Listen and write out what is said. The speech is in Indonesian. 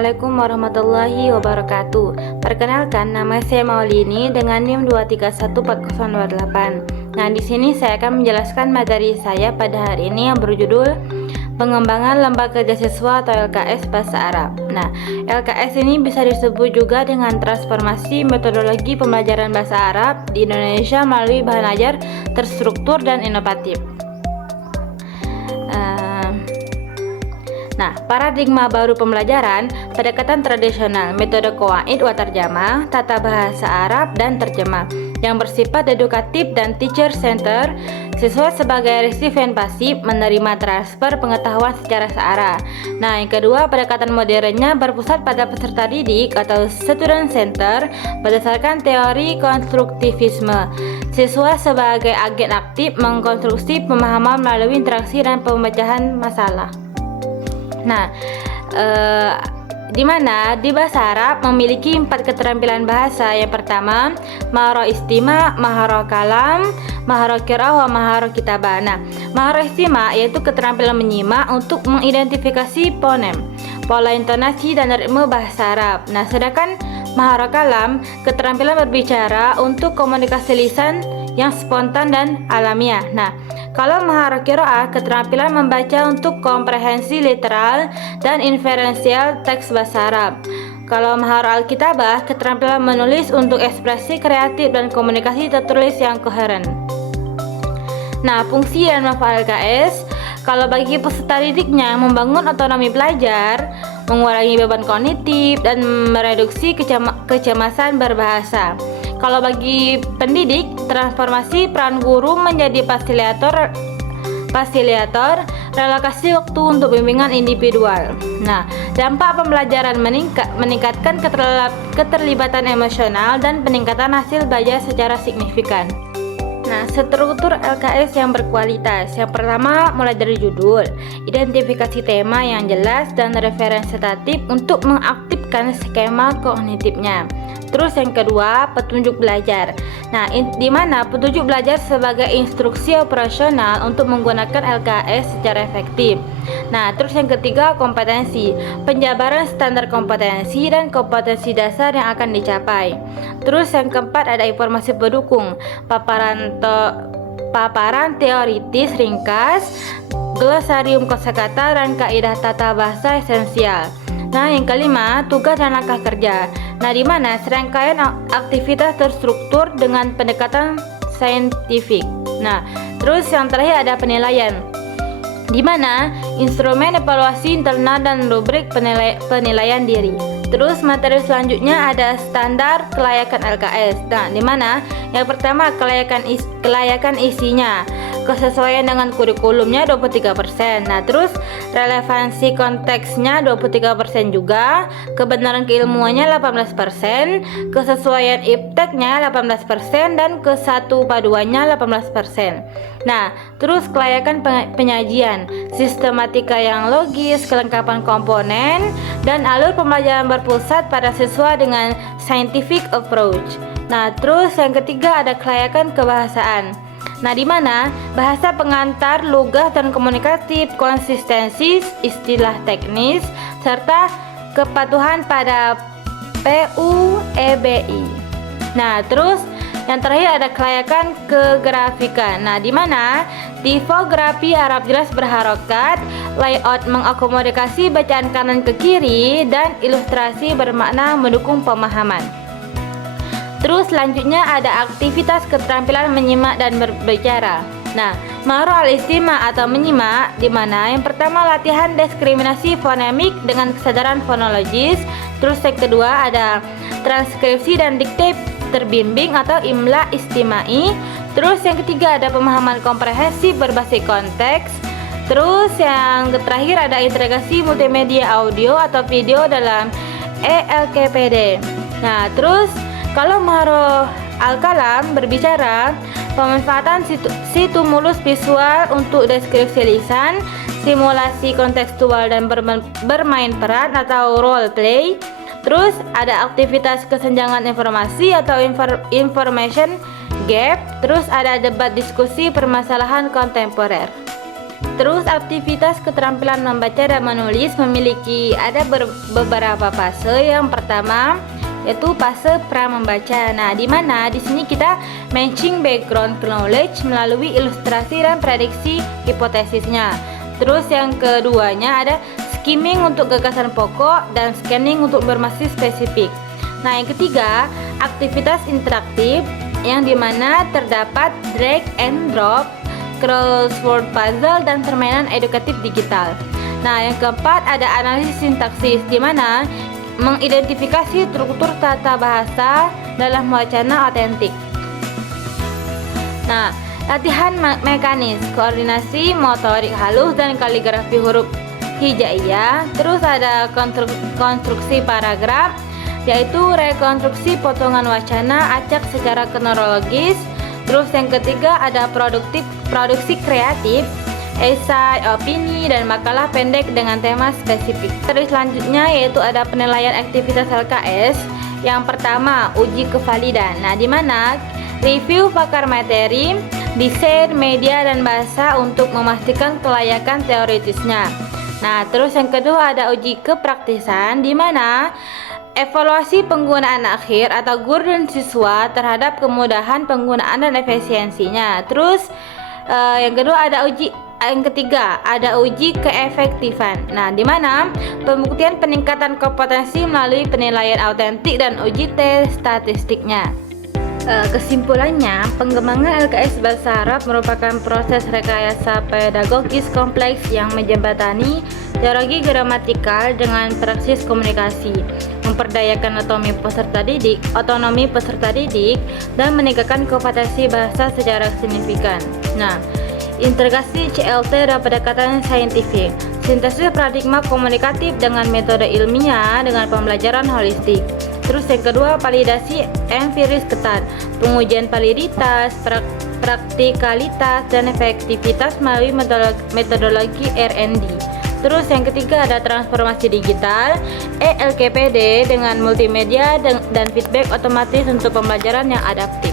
Assalamualaikum warahmatullahi wabarakatuh. Perkenalkan, nama saya Maulini dengan NIM 2314028. Nah, di sini saya akan menjelaskan materi saya pada hari ini yang berjudul Pengembangan Lembaga Kerja Siswa atau LKS Bahasa Arab. Nah, LKS ini bisa disebut juga dengan transformasi metodologi pembelajaran bahasa Arab di Indonesia melalui bahan ajar terstruktur dan inovatif. Nah, paradigma baru pembelajaran, pendekatan tradisional, metode qawaid wa tarjamah, tata bahasa Arab dan terjemah yang bersifat edukatif dan teacher center, siswa sebagai resipien pasif menerima transfer pengetahuan secara searah. Nah, yang kedua, pendekatan modernnya berpusat pada peserta didik atau student center berdasarkan teori konstruktivisme. Siswa sebagai agen aktif mengkonstruksi pemahaman melalui interaksi dan pemecahan masalah. Nah, di mana di bahasa Arab memiliki 4 keterampilan bahasa. Yang pertama, maharo istima, maharo kalam, maharo qiraah, maharo kitabah. Nah, maharo istima yaitu keterampilan menyimak untuk mengidentifikasi fonem, pola intonasi dan ritme bahasa Arab. Nah, sedangkan maharo kalam keterampilan berbicara untuk komunikasi lisan yang spontan dan alamiah. Nah, kalau maharo qiraah keterampilan membaca untuk komprehensi literal dan inferensial teks bahasa Arab. Kalau maharo al-kitabah keterampilan menulis untuk ekspresi kreatif dan komunikasi tertulis yang koheren. Nah, fungsi dan manfaat LKS, kalau bagi peserta didiknya membangun otonomi belajar, mengurangi beban kognitif dan mereduksi kecemasan berbahasa. Kalau bagi pendidik, transformasi peran guru menjadi fasilitator relokasi waktu untuk bimbingan individual. Nah, dampak pembelajaran meningkatkan keterlibatan emosional dan peningkatan hasil belajar secara signifikan. Nah, struktur LKS yang berkualitas. Yang pertama, mulai dari judul, identifikasi tema yang jelas dan representatif untuk mengaktifkan skema kognitifnya. Terus yang kedua, petunjuk belajar. Nah, di mana petunjuk belajar sebagai instruksi operasional untuk menggunakan LKS secara efektif. Nah, terus yang ketiga, kompetensi. Penjabaran standar kompetensi dan kompetensi dasar yang akan dicapai. Terus yang keempat, ada informasi pendukung. Paparan teoritis ringkas, glosarium kosakata dan kaidah tata bahasa esensial. Nah, yang kelima, tugas dan langkah kerja. Nah, di mana serangkaian aktivitas terstruktur dengan pendekatan saintifik. Nah, terus yang terakhir ada penilaian, di mana instrumen evaluasi internal dan rubrik penilaian diri. Terus materi selanjutnya ada standar kelayakan LKS. Nah, di mana yang pertama kelayakan isinya, kesesuaian dengan kurikulumnya 23%. Nah, terus relevansi konteksnya 23% juga, kebenaran keilmuannya 18%, kesesuaian ipteknya 18% dan kesatu paduannya 18%. Nah, terus kelayakan penyajian, sistematika yang logis, kelengkapan komponen, dan alur pembelajaran berpusat pada siswa dengan scientific approach. Nah, terus yang ketiga ada kelayakan kebahasaan. Nah, di mana bahasa pengantar, lugas dan komunikatif, konsistensi istilah teknis, serta kepatuhan pada PUEBI. Nah, terus yang terakhir ada kelayakan kegrafikan. Nah, di mana tipografi Arab jelas berharokat, layout mengakomodasi bacaan kanan ke kiri, dan ilustrasi bermakna mendukung pemahaman. Terus selanjutnya ada aktivitas keterampilan menyimak dan berbicara. Nah, maharo al-istima atau menyimak, di mana yang pertama latihan diskriminasi fonemik dengan kesadaran fonologis. Terus yang kedua ada transkripsi dan dikte terbimbing atau imla istimai. Terus yang ketiga ada pemahaman komprehensif berbasis konteks. Terus yang terakhir ada integrasi multimedia audio atau video dalam ELKPD. Nah, terus kalau maharo al-kalam berbicara, pemanfaatan stimulus visual untuk deskripsi lisan, simulasi kontekstual dan bermain peran atau role play. Terus ada aktivitas kesenjangan informasi atau information gap. Terus ada debat diskusi permasalahan kontemporer. terus aktivitas keterampilan membaca dan menulis memiliki ada beberapa fase. Yang pertama yaitu fase pra membaca. Nah, di mana di sini kita matching background knowledge melalui ilustrasi dan prediksi hipotesisnya. Terus yang keduanya ada skimming untuk gagasan pokok dan scanning untuk informasi spesifik. Nah, yang ketiga aktivitas interaktif yang dimana terdapat drag and drop, crossword puzzle, dan permainan edukatif digital. Nah, yang keempat ada analisis sintaksis di mana mengidentifikasi struktur tata bahasa dalam wacana otentik. Nah, latihan mekanis, koordinasi motorik halus dan kaligrafi huruf hijaiyah. Terus ada konstruksi paragraf, yaitu rekonstruksi potongan wacana acak secara kronologis. Terus yang ketiga ada produksi kreatif, esai, opini, dan makalah pendek dengan tema spesifik. Terus selanjutnya yaitu ada penilaian aktivitas LKS. Yang pertama, uji kevalidan. Nah, di mana review pakar materi, desain, media, dan bahasa untuk memastikan kelayakan teoritisnya. Nah, terus yang kedua ada uji kepraktisan, di mana evaluasi penggunaan akhir atau guru dan siswa terhadap kemudahan penggunaan dan efisiensinya. Terus yang ketiga ada uji keefektifan. Nah, di mana pembuktian peningkatan kompetensi melalui penilaian autentik dan uji tes statistiknya. Kesimpulannya, pengembangan LKS Bahasa Arab merupakan proses rekayasa pedagogis kompleks yang menjembatani teori gramatikal dengan praksis komunikasi, memperdayakan otonomi peserta didik, dan meningkatkan kompetensi bahasa secara signifikan. Nah, integrasi CLT dan pendekatan saintifik, sintesis paradigma komunikatif dengan metode ilmiah dengan pembelajaran holistik. Terus yang kedua, validasi empiris ketat, pengujian validitas, praktikalitas, dan efektivitas melalui metodologi R&D. Terus yang ketiga ada transformasi digital, ELKPD dengan multimedia dan feedback otomatis untuk pembelajaran yang adaptif.